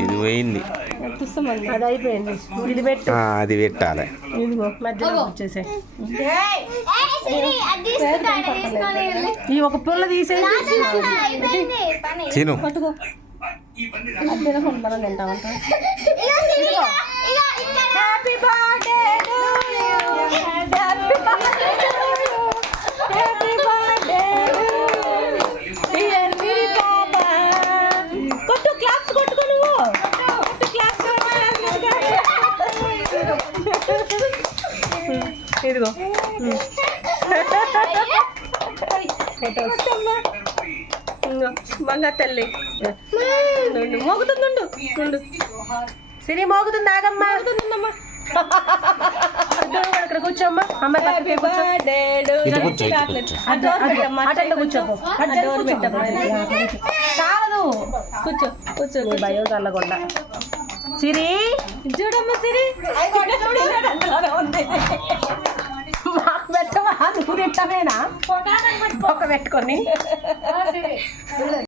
ఇది పోయింది, అది అయిపోయింది. ఇది పెట్టు, అది పెట్టాలి. ఇదిగో మధ్యలో వచ్చేసే ఈ ఒక పుల్ల తీసేసి తిను. పట్టుకో, అది తినకుండా మనం తింటామంట. Happy birthday to you, happy birthday to you, happy birthday dear మీ పాపా. కొట్టు, క్లాప్స్ కొట్టుకో, నువ్వు కొట్టు, క్లాప్స్. ఇదిగో బంగారు తల్లి మోగుతుండు, సిరి మోగుతుంది, ఆగమ్మా, మోగుతుందమ్మా. ఇక్కడ కూర్చోమ్మా, అమ్మ కూర్చోపో, కాదు కూర్చో, కూర్చో. భయం చల్లకుండా. సిరి చూడమ్మా, సిరి మాకు పెట్టవా, నువ్వు తింటావేనా ఒక పెట్టుకొని.